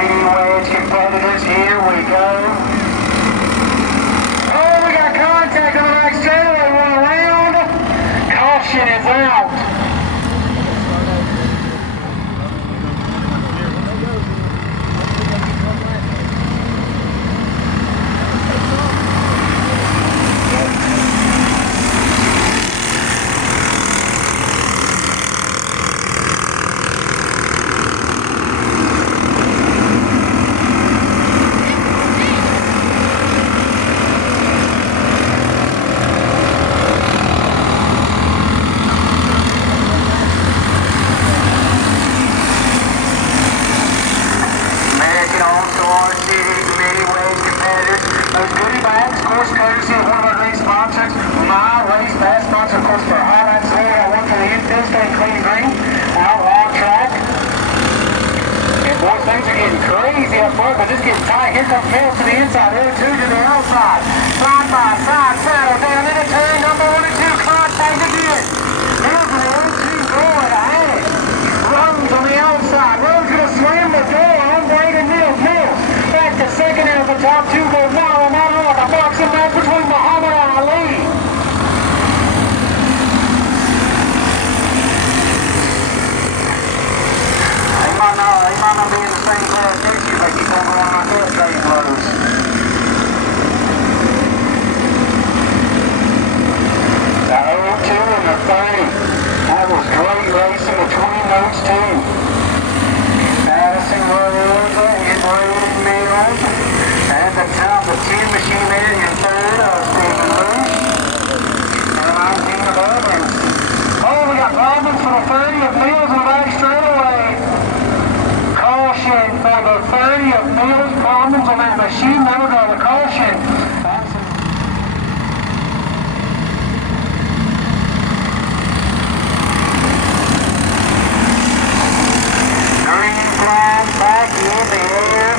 mini wedge competitors, here we go. Oh, we got contact on the right straightaway, one around. Caution is out. Courtesy of one of our race sponsors, MyRacePass, sponsor of course for highlights today. I got one for the infield, staying clean and green, out on track. And boy, things are getting crazy up front, but it's getting tight. Here comes Mills to the inside, there two to the outside. Side by side, saddle down into turn number 1 and 2, contact again. Mills and the 1-2 going ahead. Runs on the outside, Rose gonna slam the door on Braden Mills. Mills back to second as the top two go mile and mile like a boxing match between Muhammad Ali. He might not be in the same class next year, but he's going around like that trading blows. The 0-2 and the 30. That was great racing between those two. Addison Rose and Braden Mills. At the top, the 10 machine man in third, Stephen Leach. And 19 of others. Oh, we got problems for the 30 of Mills on the back straightaway. Caution for the 30 of Mills. Problems on that machine. There we go, the caution. Green flag back in the air.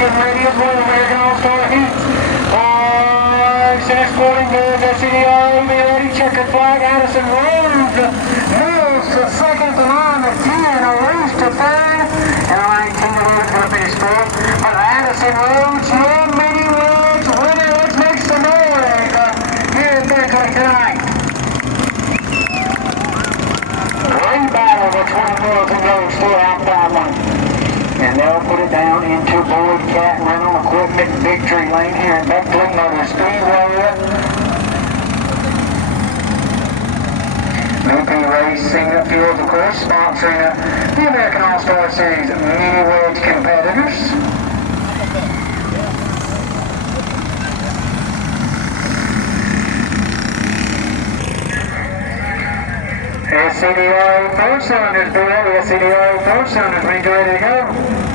Ready as well, American All-Star Heat. Center Sporting Goods, SCDRA, be ready, checkered flag, Addison Rose moves to second, the line of 10, Rose to third, and 19 of Rose going to finish fourth. But Addison Rose, your mini Rose winner, let's make some noise here in Beckley tonight. Great battle between Mills and Rose, still out that one. And they'll put it down into Boyd Cat Rental Equipment Victory Lane here at Beckley Motor Speedway. UBB Racing Fuels, of course, sponsoring the American All-Star Series Mini Wedge competitors. SCDRA 4 cylinders, be ready. SCDRA 4 cylinders, be ready to go.